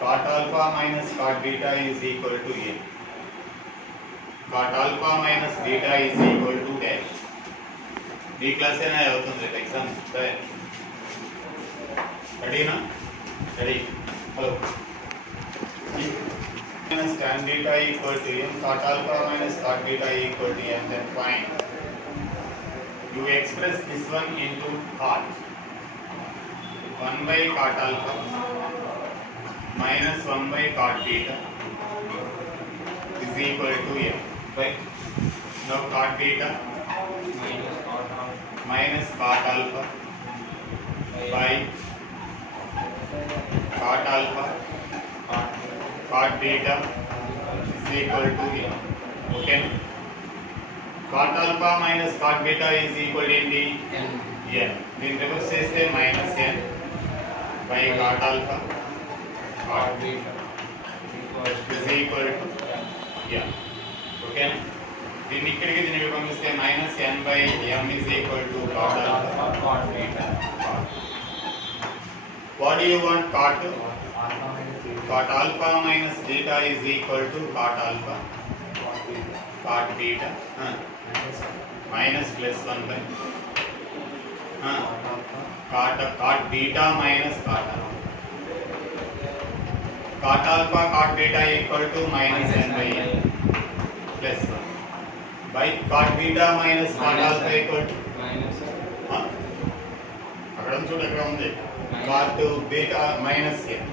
cot alpha minus cot beta is equal to a. Cot alpha minus beta is equal to dash. D class है ना होता है exam तो है. Ready ना? Ready. Hello. Minus tan beta equal to m. Cot alpha minus cot beta equal to m. Then find. You express this one into cot. 1 by cot alpha minus 1 by cot beta is equal to m. Right? Now cot beta minus cot alpha by cot alpha cot beta is equal to m. Okay? Cot alpha minus cot beta is equal to n. Then reverse చేస్తే minus n by cot alpha cot beta is equal to m. Okay? దీన్ని ఇక్కడికి దీనికి పంపిస్తే minus n by m is equal to cot alpha cot beta. What do you want cot? Cot alpha minus beta is equal to cot alpha cot beta minus plus 1 by cot beta minus cot alpha. Cot alpha cot beta equal to minus n by n plus 1 by cot beta minus cot alpha equal to అక్కడ చూడు ఎక్కడ ఉంది cot beta minus n.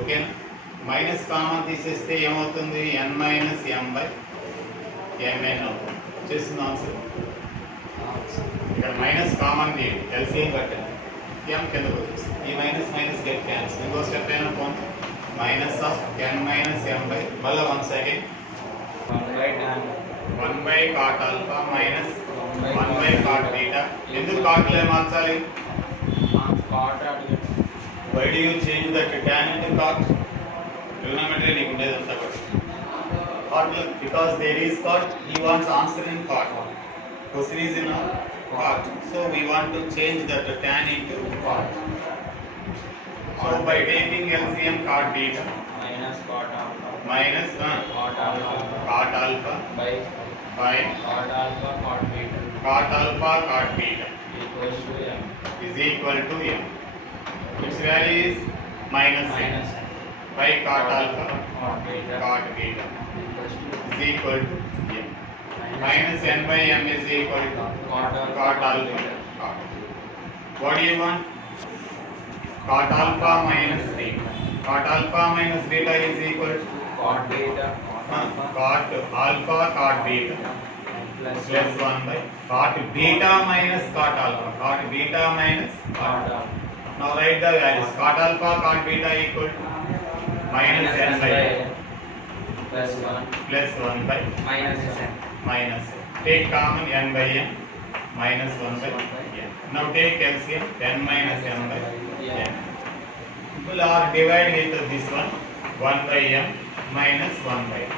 Okay minus common తీసేస్తే ఏమవుతుంది n minus m by mn అవుతుంది. చేసిన answer ఇక్కడ minus common తీయండి ఎల్సిఎం కట్టండి m కిందకు వచ్చేస్తుంది. ఈ మైనస్ మైనస్ గెట్ క్యాన్సిల్. ఇంకో స్టెప్ అయినా పోను minus of n minus m by మళ్ళీ 1 second 1 by cot alpha minus 1 by cot beta. ఎందుకు కాట్లే మార్చాలి? Why do you change that tan into cot? Trigonometry నీకు ఉండేదంతా కూడా cot because there is cot. He wants answer in cot. Question is in cot. So we want to change that tan into cot. So by taking LCM cot beta minus cot alpha minus cot alpha by cot alpha cot beta is equal to m. Its value is minus n by cot alpha cot beta is equal to m. Minus n by m is equal to cot alpha cot. What do you want? Cot alpha minus beta. Cot alpha minus beta is equal to cot beta cot alpha cot beta plus 1 by cot beta minus cot alpha cot beta minus cot alpha. Now write the values. Cot alpha cot beta equal to minus n by plus 1 by minus n. Take common n by n minus 1 by n. Now take LCM 10 minus m by n. People are divided with this one 1 by m minus 1 by n.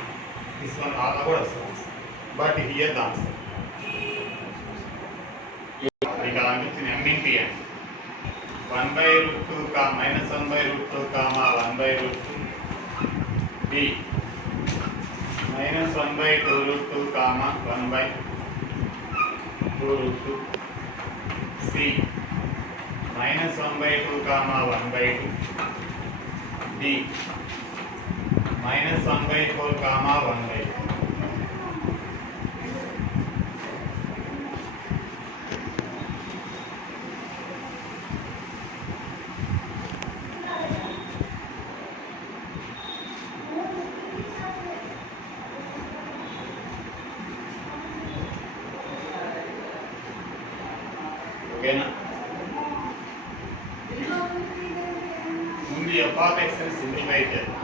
This one all about us. But here the answer. We can mention m into n. 1 by root 2 comma minus 1 by root 2 comma 1 by root 2 b minus 1 by 2 root 2 comma 1 by 2 root 2 c minus 1 by 2 comma 1 by 2 d minus 1 by 4 comma 1 by 2. ఓకేనా? ముందు f of x ని సింప్లిఫై చేద్దాం.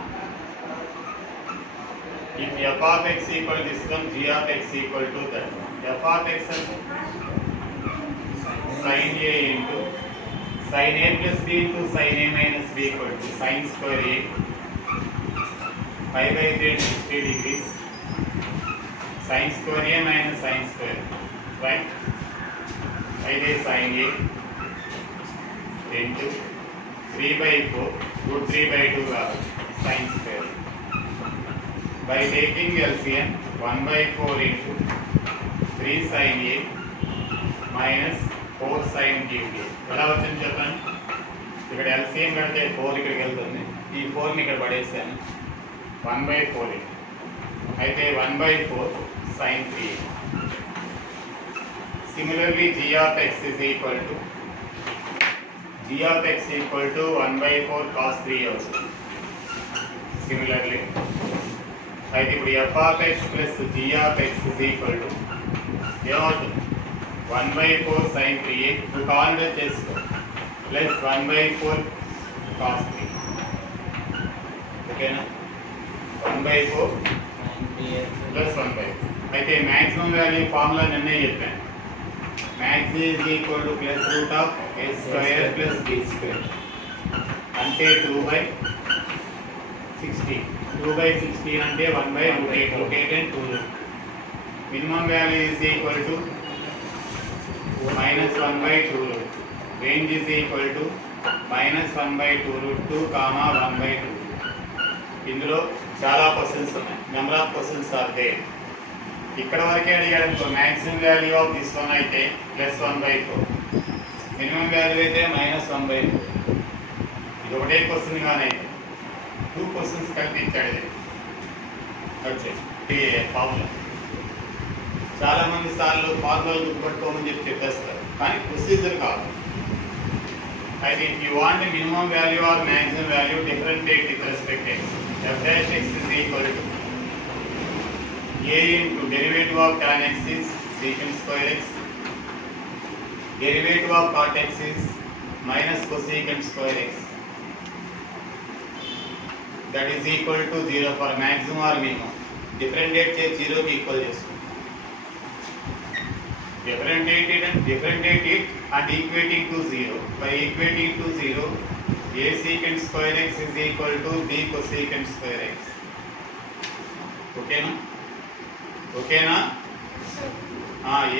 If f of x equal to this one, g of x equal to that. f of x అంటే sin a into sin a plus b into sin a minus b equal to sin square a pi by 3 60 degrees sin square a minus sin square, right? Pi by sin a into 3/4 root 3/2 sin square. By taking LCM 1/4 into 3 sin A minus 4 sin cube A. ఎలా వచ్చింది చెప్పండి. ఇక్కడ LCM కడితే 4 ఇక్కడికి వెళ్తుంది. ఈ 4ని ఇక్కడ పడేసాను. 1/4 అయితే 1/4 sin 3A. Similarly, g of x is equal to 1/4 cos 3 అవుతుంది. Similarly, అయితే ఇప్పుడు f of x plus g of x is equal to ఏమవుతుంది 1/4 sin 3a ఇప్పుడు కాన్వర్ట్ చేసుకో ప్లస్ 1/4 cos 3. ఓకేనా 1/4 ప్లస్ 1/4. అయితే మ్యాక్సిమం వాల్యూ ఫార్ములా నిన్నే చెప్పాను. max is equal to plus root of a square plus b square అంటే 2/16. 2/16 అంటే 1/8 root 8 and 2 root. Minimum value is equal to minus 1/2 root. Range is equal to minus 1/2 root 2 comma 1/2. ఇందులో చాలా క్వశ్చన్స్ ఉన్నాయి. Number of questions are there. ఇక్కడ వరకే అడిగాడు అనుకో maximum value of this one అయితే ప్లస్ 1/4, మినిమం వాల్యూ అయితే మైనస్ 1/4. ఇది ఒకటే క్వశ్చన్ కానీ 2 క్వశ్చన్స్ కలిపి ఇచ్చాడు. ఇది వచ్చే ఫార్ములా చాలా మంది సార్లు ఫార్ములా గుర్తుపట్టుకోమని చెప్పి చెప్పేస్తారు, కానీ ప్రొసీజర్ కాదు. అయితే if you want minimum value or maximum value differentiate with respect x. f dash x is equal to a into derivative of tan x is secant square x, derivative of cot x is minus cosecant square x. That is equal to 0 for maximum or minimum. Differentiate చే 0 కి ఈక్వల్ చేస్తుంది. Differentiate it and equating to 0. By equating to 0, a secant square x is equal to b cosecant square x. Okay na?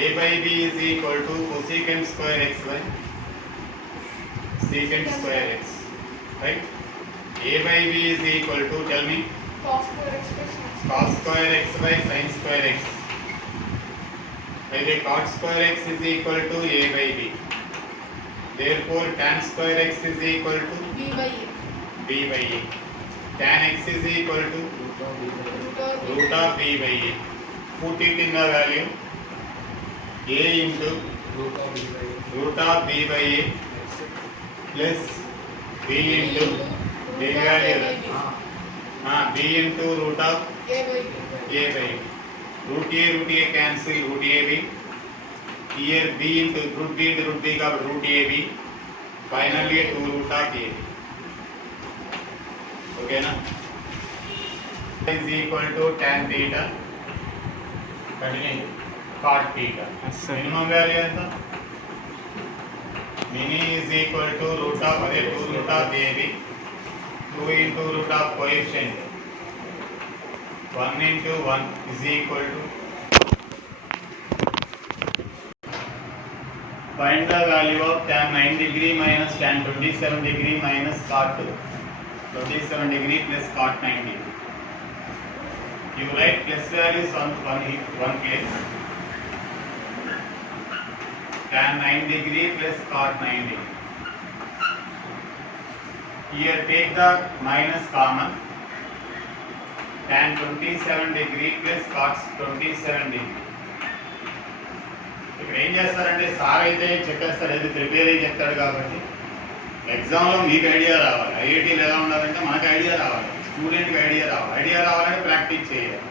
A by b is equal to cosecant square x by secant square x. Right? A by b is equal to, tell me, cos square x by sin square x. Either cot square x is equal to a by b. Therefore, tan square x is equal to b by a. Tan x is equal to root of b by a. Put it in the value a into root of b by a plus b into the value b into root of a by b. Root a cancel, root ab. Here b into root b got root ab. Finally 2 root of ab. Okay na? Is equal to tan theta. Continue. Cot theta. Minimum value ఎంత? Mini is equal to root of 2 root of ab. 2 into root of coefficient. 1 into 1 is equal to, find the value of tan 9 degree minus tan 27 degree minus cot 27 degree plus cot 90. You write plus values on one place. Tan 9 degree plus cot 90. Here take the minus common. Tan 27 degree plus cot 27 degree. ఇక్కడ ఏం చేస్తారంటే సార్ అయితే చెప్పేస్తారు, ఇది ప్రిపేర్ అయ్యి చెప్తాడు కాబట్టి ఎగ్జామ్లో మీకు ఐడియా రావాలి. ఐఐటీలో ఎలా ఉండాలంటే మనకు ఐడియా రావాలి, స్టూడెంట్కి ఐడియా రావాలంటే ప్రాక్టీస్ చేయాలి.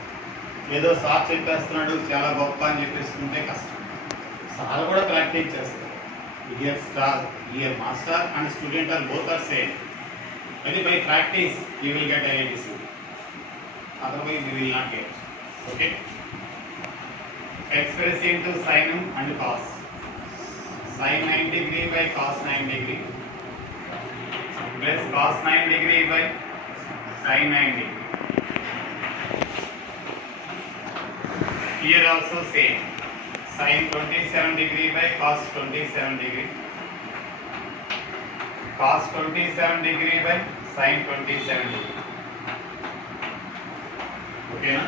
ఏదో సార్ చెప్పేస్తున్నాడు చాలా గొప్ప అని చెప్పేసుకుంటే కష్టం. సార్ కూడా ప్రాక్టీస్ చేస్తారు. Here master and student are both are same. అది by practice you will get IIT seat. Otherwise you will not get. Okay? Express into sin and cos. Sin 9 degree by cos 9 degree plus cos 9 degree by sin 9 degree. Here also same. Sin 27 degree by cos 27 degree cos 27 degree by sin 27 degree. Okay na?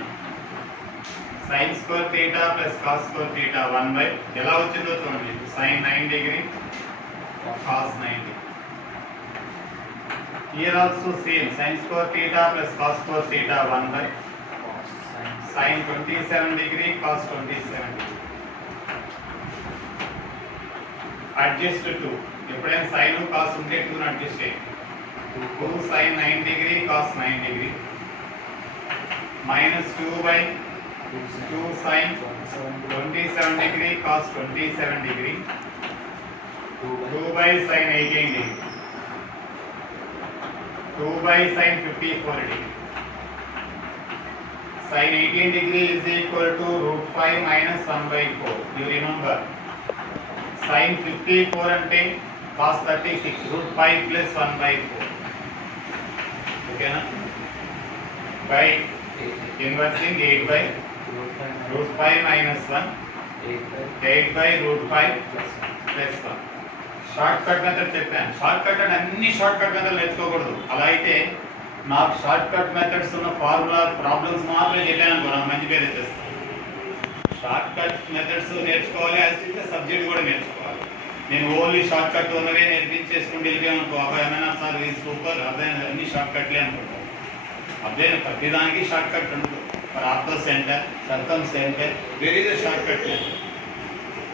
Sin square theta plus cos square theta 1 by ఎలా వచ్చిందో చూడండి. sin 9 degree cos 9 degree. Here also same, sin square theta plus cos square theta 1 by sin 27 degree cos 27 degree. Adjust to ఎప్పుడైనా sin cos ఉంటే 2 ని అడ్జస్ట్ చేయండి. 2 sin 9 degree cos 9 degree minus 2 by 2 sin 27 degree cos 27 degree 2 by sin 18 degree 2 by sin 54 degree. Sin 18 degree is equal to root 5 minus 1 by 4. You remember. Sin 54 ante cos 36 root 5 plus 1 by 4. Okay na? By inversing 8 by root 5 minus 1 8 by root 5 plus 1. Short cut method చెప్పాను. Short cut అంటే అన్ని short cut method నేర్చుకోకూడదు. అలా అయితే నాకు short cut methods ఉన్న formula problems మాత్రమే చెప్పాను అనుకో, నాకు మంచి పేరు తెచ్చేస్తాను. షార్ట్ కట్ మెథడ్స్ నేర్చుకోవాలి, యాజ్ ఇట్ ఈస్ సబ్జెక్ట్ కూడా నేర్చుకోవాలి. నేను ఓన్లీ షార్ట్ కట్ ఉన్నవే నేర్పించేసుకుంటూ వెళ్ళిపోయాను అనుకో, అబ్బాయి సార్ ఇది సూపర్, అదే అన్ని షార్ట్ కట్లే అనుకుంటాను. అదే ప్రతిదానికి షార్ట్ కట్ ఉండదు. For orthocentre circumcentre very shortcut లేదు.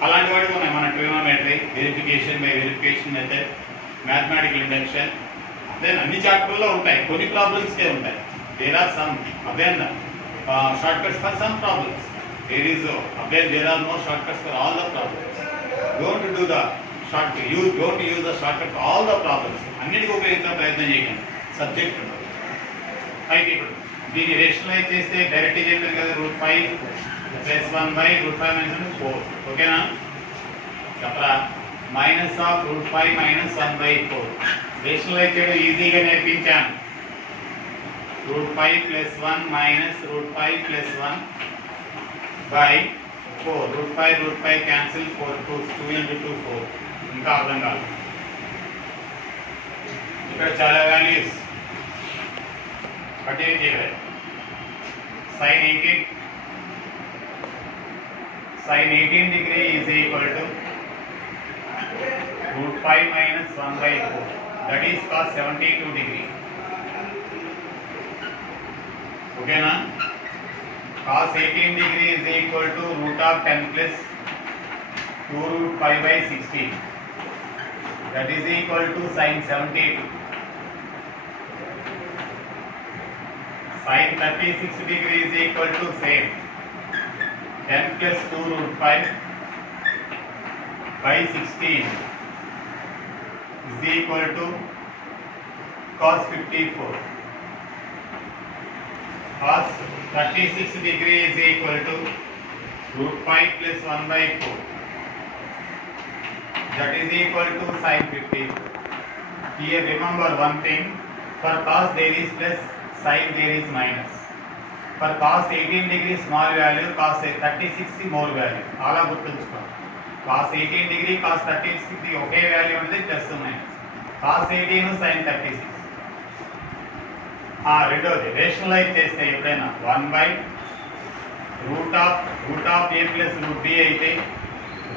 అలాంటి వాటికి ఉన్నాయి మన trigonometry, verification by verification method, mathematical induction, then అన్ని చాప్టర్లో ఉంటాయి. కొన్ని ప్రాబ్లమ్స్కే ఉంటాయి. There are some again shortcuts for some problems. There are no shortcuts for all the problems. Don't do the shortcut. Don't use the shortcut for all the problems. అన్నిటికీ ఉపయోగించే ప్రయత్నం చేయండి. సబ్జెక్ట్ ఉండదు. అయితే ఇప్పుడు దీన్ని రేషనలైజ్ చేస్తే డైరెక్ట్ చేయాలి కదా. Root 5 plus 1 by root 5 minus 4. ఓకేనా? చెప్పరా? Minus of root 5 minus 1 by 4. Rationalize చేయడం ఈజీగా నేర్పించాను. Root 5 plus 1 minus root 5 plus 1 by 4. root 5 cancel 4 2 into 2 4. ఇంకా అర్థం కాదు. ఇక్కడ చాలా వాల్యూస్ కట్ చేయాలి. sin 18 degree is equal to root 5 minus 1 by 4. That is cos 72 degree. Okay na? Cos 18 degree is equal to root of 10 plus 2 root 5 by 16. That is equal to sin 72. Sin 36 degree is equal to same 10 plus 2 root 5 by 16 is equal to cos 54. Cos 36 degree is equal to root 5 plus 1 by 4. That is equal to sin 54. Here remember one thing, for cos there is plus, sin there is minus. For cos 18 degree small value, cos 36 more value. Ala గుర్తుంచుకోండి. cos 18 degree, cos 36 ఒకే value ఉంటుంది, plus minus. cos 18 sin 36. రెండోది rationalise చేస్తే ఎప్పుడైనా 1 by root of A plus root B అయితే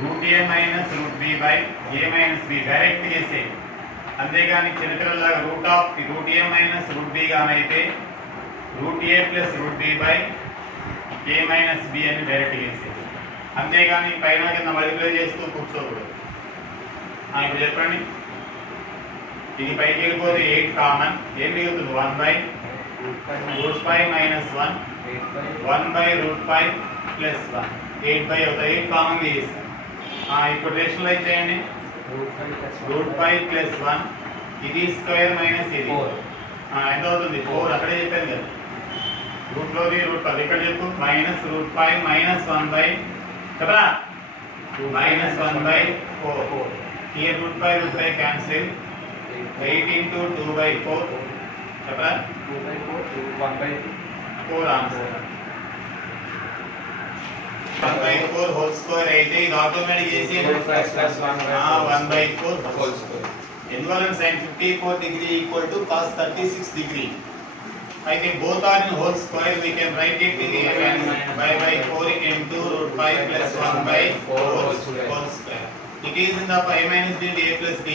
root A minus root B by A minus B direct చేసే. అంతేగాని చిన్నపిల్లలాగా root A minus root B గానైతే root A plus root B by A minus B అని direct చేసేది. అంతేగాని పైన కింద మల్టిప్లై చేస్తూ కూర్చోకూడదు. ఇప్పుడు చెప్పండి, ఇది పైకి వెళ్ళిపోతే 8 కామన్, ఏం మిగులుతుంది? 1 by root 5 minus 1 1 by root 5 plus 1 8 బై అవుతుంది. 8 కామన్ తీసేస్తాం. ఇప్పుడు రేషనలైజ్ చేయండి. రూట్ 5 ప్లస్ 1 ఇది స్క్వేర్ మైనస్ ఇది ఎంత అవుతుంది? 4. అక్కడే చెప్పాను కదా, రూట్లోది రూట్ 10 ఇక్కడ చెప్పు. మైనస్ రూట్ 5 మైనస్ 1 బై చెప్పరా minus 1 by 4. Here root 5 cancel. 8 into 2 by 4 చెప్పరా 2 by 4 1 by 4 ఆన్సర్. 1 by 4 హోల్ స్క్వేర్ అయితే ఇది ఆటోమేటిక్ చేసి 1 by 4 whole square. Equivalent sin 54 degree equal to cos 36 degree. I think both are in whole square. We can write it in by 4 into root 5 plus 1 by 4 whole square. It is in the pi minus b a plus b.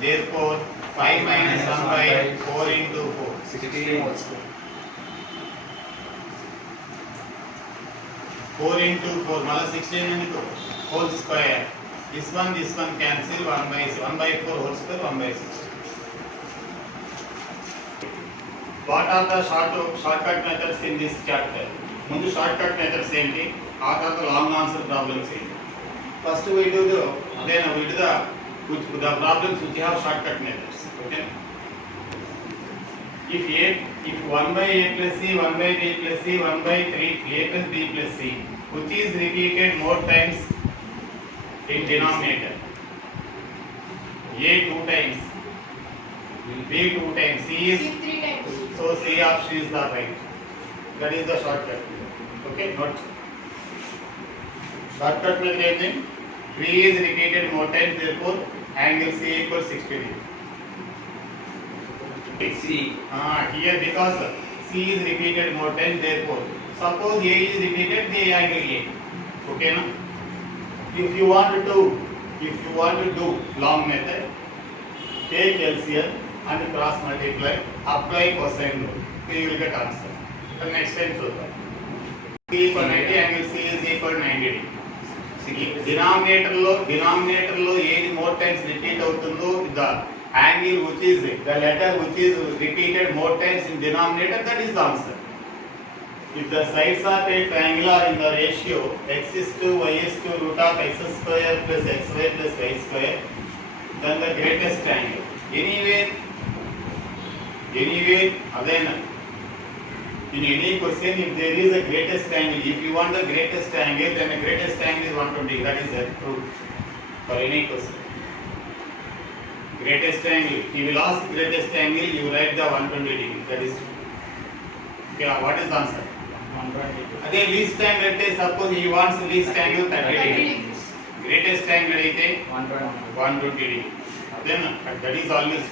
Therefore 5 minus 1 by 4 into 4. 16 whole square. 4 into 4 mala 16 into whole square. This one cancel. 1 by 4 whole square, 1 by 6. What are the shortcut methods in this chapter? Mundu shortcut methods enti, ఆ తర్వాత long answer problems enti. First we do the problems which have shortcut methods. Okay. If 1 by a plus c, 1 by b plus c, 1 by 3 a plus b plus c, which is repeated more times in denominator, a 2 times, b 2 times, c is 3 times. so C option is the right. That is the shortcut. Okay, note. Shortcut method is 3 is repeated more times, therefore angle C equals 60 degree. C. Here because C is repeated more times, therefore suppose A is repeated, the angle A. Okay, na? If you want to do long method, take LCM and cross multiply, apply cosine rule, so you will get answer. The next time so that C equal 90, angle C is equal 90 degree. Denominator lo ఏది more times repeat అవుతుందో the angle which is the letter which is repeated more times in denominator, that is the answer. If the sides of a triangle are in the ratio x is to y is to root of x square plus xy plus y square, then the greatest angle. Anyway, again, in any question, if there is a greatest angle, if you want the greatest angle, then the greatest angle is 120. That is the truth for any question. Greatest angle. He will ask greatest angle, you write the 120 degree. That is. Okay, what is the answer? 120. Again, least angle, let us suppose he wants least angle 30 30 degree. degrees. Greatest angle is 120. 120 degree. Then that is always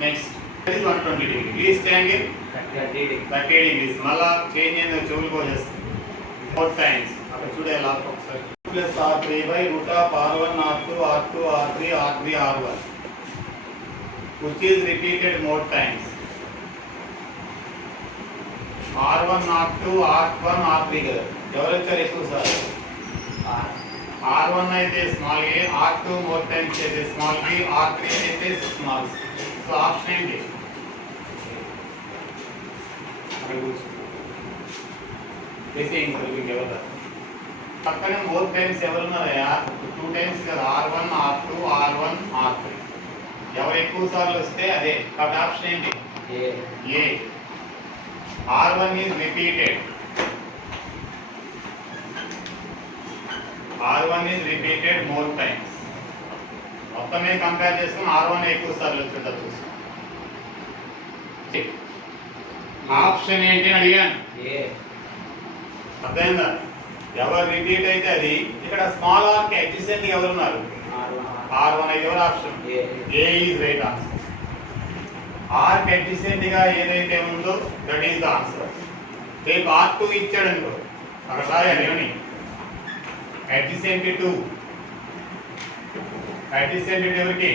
next. That is 120 degree. Least angle 30 degree. 30 degrees. Mala change in the చెవులు పోజేస్తుంది. 4 times. అక్కడ చూడే లాక్ ఒకసారి. Plus R3 by root of R1 R2 R2 R3 R3 R1, which is repeated more times. R1 R2 R1 R3 కదా. ఎవరు వచ్చారు ఎక్కువ sir? R1 అయితే స్మాల్ ఏ, R2 more times అయితే స్మాల్ బి, R3 అయితే స్మాల్ సి. సో ఆప్షన్ ఏంటి? పక్కనే more times ఎవరున్నారయ్యా? 2 టైమ్స్ కదా. R1 R2 R1 R3. ఎవరు ఎక్కువ సార్లు వస్తే అదే. కాబట్టి ఆప్షన్ ఏంటి? ఏ. R1 is repeated. R1 is repeated more times. మొత్తం మీద కంపేర్ చేసుకుని R1 ఎక్కువ సార్లు వచ్చిందా చూసుకో. ఆప్షన్ ఏంటి అని అడిగాను. అర్థమైందా? ఎవరు రిపీట్ అయితే అది. ఇక్కడ స్మాల్ ఆర్ కి అడ్జసెంట్ ఎవరు ఉన్నారు? R1 అయితే ఎవరు ఆప్షన్? A is right answer. R కి అడ్జసెంట్ గా ఏదైతే ఉందో దట్ ఈస్ ద ఆన్సర్. రేపు R2 ఇచ్చాడు అనుకో, అక్కడ రాయాలి ఏమని? Adjacent to. అడ్జసెంట్ ఎవరికి?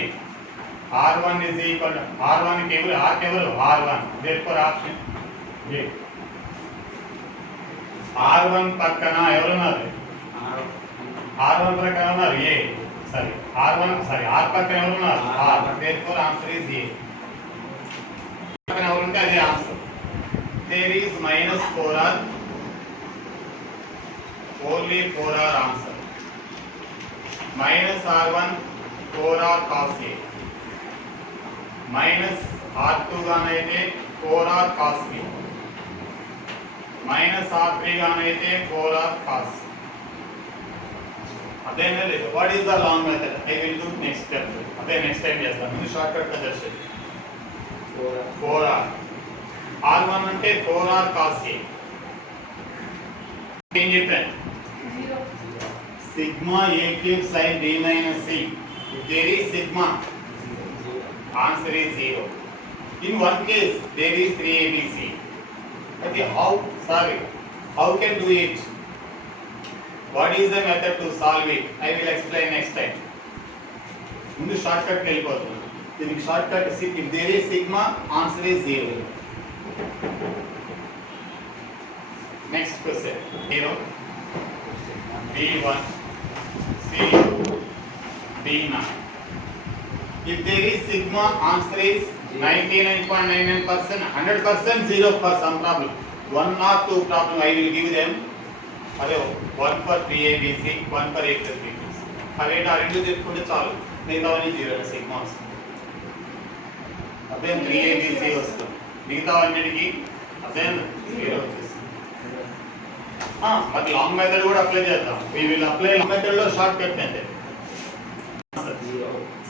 R1 is equal to R1 కి ఎవరు? R కి ఎవరు? R1. therefore option A. R1 పక్కన ఎవరున్నారు? R1 పక్కన ఉన్నారు ఏ. R పక్కన ఎవరున్నారు? R. therefore ఆన్సర్ is ఏ. పక్కన ఎవరుంటే అదే answer. there is minus 4R, only 4R answer. minus R1 4R cos A, minus R2 గానైతే 4R cos B, minus R3 గానైతే 4R cos. అదేనా లేదు? What is the long method? I will do next step. అదే next time చేస్తాను. ముందు short cut method చేయండి. 4R. R1 అంటే 4R cos A. ఏం చెప్పాను? 0. Sigma A cube sin B minus C. If there is sigma, Answer is 0. In one case, there is 3ABC. Okay, how can do it? What is the method to solve it? I will explain next time. ముందు short cut వెళ్ళిపోతుంది. దీనికి short cut if there is sigma, answer is 0. Next question. 0, B1, C2, B9. If there is sigma, answer is 99.99%, 100% 0 for some problem. 1 or 2 problem I will give them. అదే 1 for 3ABC, 1 for A plus B plus. అదే ఆ రెండు చెప్పుకుంటే చాలు. మిగతావన్నీ 0 సిగ్మా వస్తుంది. అదే 3ABC వస్తుంది. మిగతావన్నిటికి అదే 0 వచ్చేస్తుంది. మరి లాంగ్ మెథడ్ కూడా అప్లై చేద్దాం. We will apply long method లో short cut method.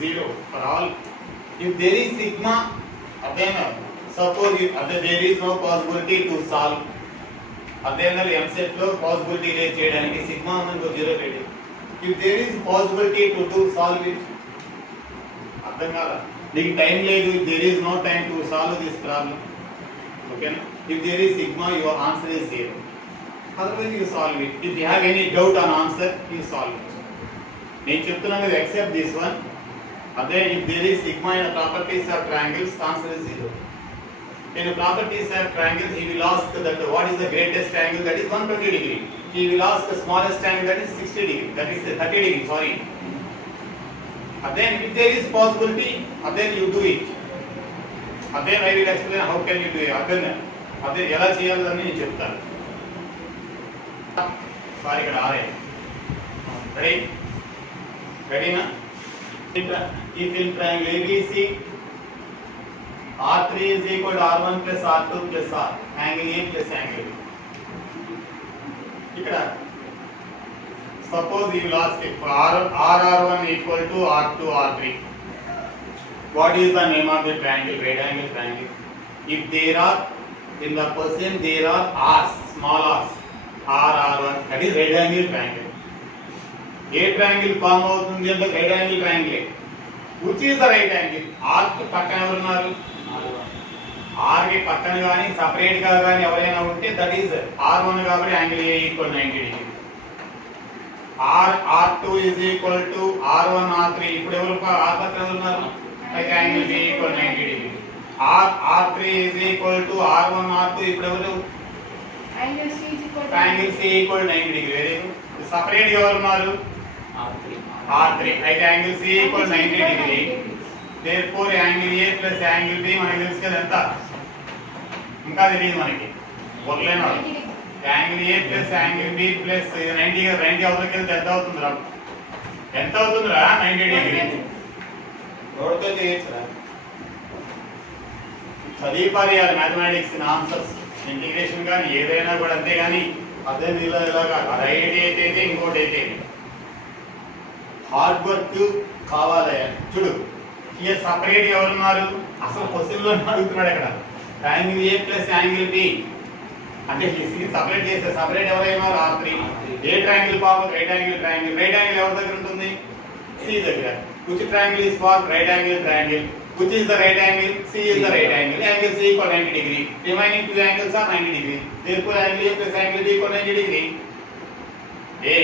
0 for all. If there is sigma, then suppose there is no possibility to solve. అదేనా MCET లో possibility రేట్ చేయడానికి sigma ఉందనుకో 0 rate. If there is possibility to do solve it, అర్థం కాదా? నీకు టైం లేదు. If there is no time to solve this problem, okay? If there is sigma, your answer is 0. Otherwise you solve it. If you have any doubt on answer, you solve it. నేను చెప్తున్నాను కదా, accept this one. అదే if there is sigma in the properties of triangles, answer is 0. In the properties of triangles, he will ask that what is the greatest angle, that is 120 degree. He will ask the smallest angle, that is 60 degree, that is 30 degree, sorry. And then if there is possibility, and then you do it. And then I will explain how can you do it. And then ఎలా చేయాలని నేను చెప్తాను. సారీ ఇక్కడ ఆరే. Ready na? If in triangle ABC, R3 is equal to R1 plus R2 plus R, angle A plus angle B. ఇక్కడ suppose you will ask if RR1 equal to R2 R3, what is the name of the triangle? Right angle triangle. If there are in the person there are R's, small r's, RR1, that is right angle triangle. ఏ triangle form అవుతుంది అంటే right angle triangle. Which is the right angle? R కి పక్కన ఎవరున్నారు? ఆర్ కి పక్కన గాని సెపరేట్ గా గాని ఎవరైనా ఉంటే దట్ ఈస్ R1 కాబట్టి angle A equal 90 degree. R2 is equal to R1 R3. ఇప్పుడు ఎవరు ఆర్ పక్కన ఉన్నారు? Like angle B equal 90 degree. R3 is equal to R1 R2. ఇప్పుడు ఎవరు? Angle C equal 90 degree. Very good. Separate గా ఎవరు ఉన్నారు? R3. అయితే angle C equal 90 degree. therefore angle A plus angle B మనకి తెలుసు కదా ఎంత? ఇంకా తెలియదు మనకి. వదిలేనా? Angle A plus angle B plus 90 అవతలకి వెళ్తే ఎంత అవుతుందిరా? ఎంత అవుతుందిరా? 90 డిగ్రీ. రోడ్తో చేయొచ్చురా. చదివి పారేయాలి మ్యాథమెటిక్స్ ఆన్సర్స్. ఇంటిగ్రేషన్ కానీ ఏదైనా కూడా అంతే కానీ అదే ఇలాగా రైట్ అయితే ఇంకోటి అయితే హార్డ్ వర్క్ కావాలయ్యా. చూడు ఇక సపరేట్ ఎవరున్నారు? అసలు క్వశ్చన్లో అడుగుతున్నాడు ఇక్కడ. Angle A plus angle B అంటే సపరేట్ చేస్తే సపరేట్ ఎవరైనా R3. ఏ triangle form? Right angle triangle. Right angle ఎవరి దగ్గర ఉంటుంది? C దగ్గర. which triangle is for right angle triangle? Which is the right angle? C is the right angle. Angle C equal 90 degree. Remaining two angles are 90 degree. Therefore angle A plus angle B equal 90 degree. A.